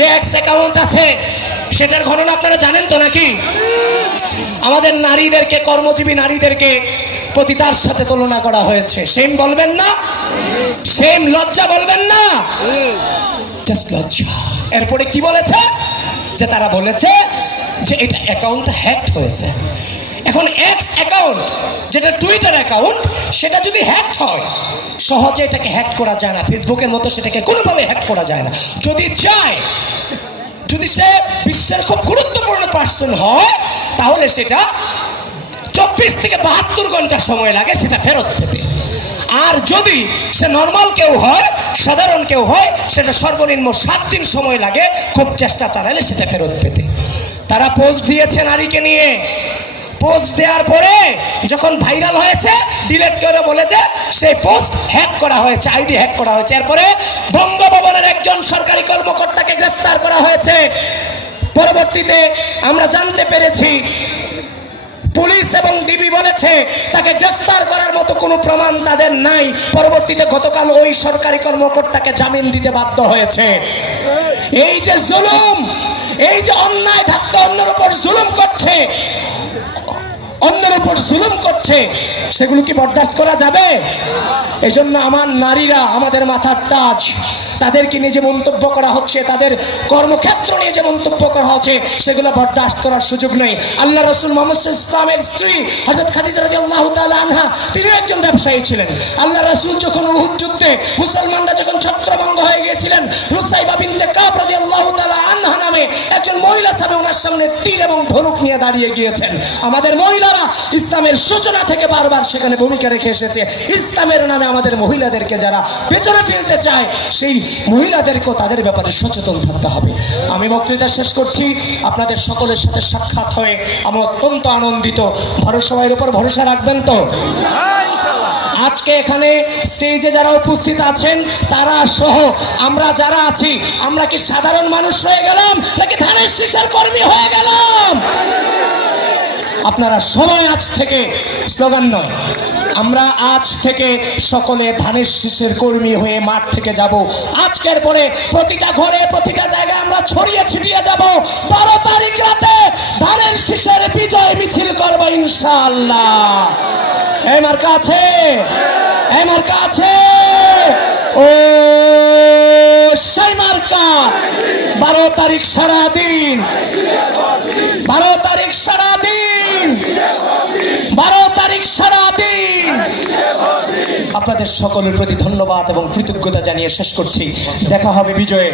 যে x account আছে সেটার ঘটনা আপনারা জানেন তো নাকি? আমাদের নারীদেরকে, কর্মজীবী নারীদেরকে পতিতার সাথে তুলনা করা হয়েছে। সেম বলবেন না? সেম, লজ্জা বলবেন না? জাস্ট লজ্জা। এরপরে কি বলেছে? যে তারা বলেছে যে এটা অ্যাকাউন্ট হ্যাক হয়েছে। এখন এক্স অ্যাকাউন্ট যেটা টুইটার অ্যাকাউন্ট, সেটা যদি হ্যাক হয়, সহজে এটাকে হ্যাক করা যায় না। ফেসবুকের মতো সেটাকে কোনোভাবে হ্যাক করা যায় না। যদি চায়, যদি সে বিশ্বের খুব গুরুত্বপূর্ণ পার্সন হয়, তাহলে সেটা 24 থেকে 72 ঘন্টা সময় লাগে সেটা ফেরত পেতে। আর যদি সে নর্মাল কেউ হয়, সাধারণ কেউ হয়, সেটা সর্বনিম্ন 7 দিন সময় লাগে খুব চেষ্টা চালালে সেটা ফেরত পেতে। তারা পোস্ট দিয়েছে নারীকে নিয়ে। পোস্ট দেওয়ার পরে যখন ভাইরাল হয়েছে, ডিলিট করে বলেছে সেই পোস্ট হ্যাক করা হয়েছে, আইডি হ্যাক করা হয়েছে। এরপরে বঙ্গভবনের একজন সরকারি কর্মকর্তাকে গ্রেফতার করা হয়েছে। পরবর্তীতে আমরা জানতে পেরেছি পুলিশ এবং ডিবি বলেছে তাকে গ্রেফতার করার মতো কোনো প্রমাণ তাদের নাই। পরবর্তীতে গতকাল ওই সরকারি কর্মকর্তাকে জামিন দিতে বাধ্য হয়েছে। এই যে জুলুম, এই যে অন্যায় থাকতে অন্যের উপর জুলুম করছে, অন্যের উপর জুলুম করছে, সেগুলো কি বরদাস্ত করা যাবে? এই জন্য আমার নারীরা আমাদের মাথার তাজ। তাদেরকে নিয়ে যে মন্তব্য করা হচ্ছে, তাদের কর্মক্ষেত্র নিয়ে যে মন্তব্য করা হচ্ছে, সেগুলো বরদাস্ত করার সুযোগ নেই। আল্লাহ রাসূল মুহাম্মদ সাল্লাল্লাহু আলাইহি ওয়াসাল্লামের স্ত্রী হযরত খাদিজা রাদিয়াল্লাহু তাআলা আনহা, তিনি একজন ব্যবসায়ী ছিলেন। আল্লাহ রাসূল যখন উহুদ যুদ্ধে মুসলমানরা যখন ছত্রভঙ্গ হয়ে গিয়েছিলেন, নুসাইবা বিনতে কাব রাদিয়াল্লাহু তাআলা আনহা নামে একজন মহিলা সাহাবী ওনার সামনে তীর এবং ধনুক নিয়ে দাঁড়িয়ে গিয়েছেন। আমাদের মহিলারা ইসলামের সূচনা থেকে বারবার সেখানে ভূমিকা রেখে এসেছে। ইসলামের নামে আমাদের মহিলাদেরকে যারা পেছনে ফেলতে চায়, সেই মহিলাদেরকেও তাদের ব্যাপারে সচেতন থাকতে হবে। আমি বক্তৃতা শেষ করছি। আপনাদের সকলের সাথে সাক্ষাৎ হয়ে আমি অত্যন্ত আনন্দিত। সবাইয়ের উপর ভরসা রাখবেন তো? আজকে এখানে স্টেজে যারা উপস্থিত আছেন তারা সহ আমরা যারা আছি, আমরা কি সাধারণ মানুষ হয়ে গেলাম নাকি ধানের শীষের কর্মী হয়ে গেলাম? আপনারা সবাই আজ থেকে, স্লোগান নয়, আমরা আজ থেকে সকলে ধানের শীষের কর্মী হয়ে মাঠ থেকে যাব। আজকের পরে প্রতিটা ঘরে, প্রতিটা জায়গায় আমরা ছড়িয়ে ছিটিয়ে যাব। 12 তারিখ রাতে ধানের শীষের বিজয় মিছিল করব ইনশাআল্লাহ। এই মার্কা আছে, এই মার্কা আছে, ও সেই মার্কা। 12 তারিখ সারাদিন, 12 তারিখ সারাদিন, 12 তারিখ সারাদিন। আপনাদের সকলের প্রতি ধন্যবাদ এবং কৃতজ্ঞতা জানিয়ে শেষ করছি। দেখা হবে বিজয়ে।